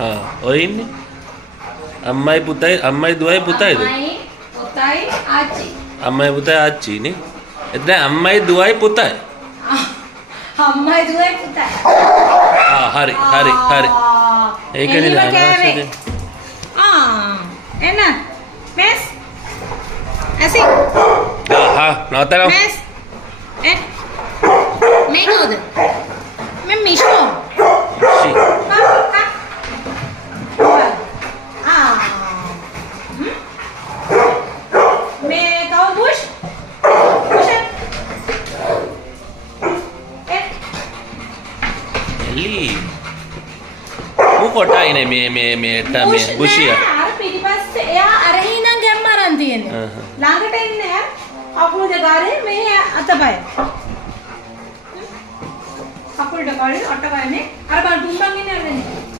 हाँ और इन्हें अम्माई पुताई अम्माई दुआई पुताई दो අම්මයි පුතයි ආච්චි. अम्माई पुताई आची नहीं इतने अम्माई दुआई पुताई අම්මයි දුවයි පුතයි. हाँ हरी हरी हरी एक नहीं එළිම लाना කෑවේ. එන්න. මෙස්. ඇසි. हाँ हाँ नौता लो මෙස්. මේ කවුද? මේ මිෂෝ. शी මේ කවුද බුෂ්? බුෂ්. ली वो कोटा ही नहीं मैं टा में बुशिया අර පිටිපස්සේ එයා අරහි ඉඳන් ගැම්ම අරන් තියෙන්නේ. ළඟට එන්නේ කකුල් දෙක අරේ මේ අතපය. කකුල් දෙක අරේ අතපයනේ. අර බලන්න තුන්බන්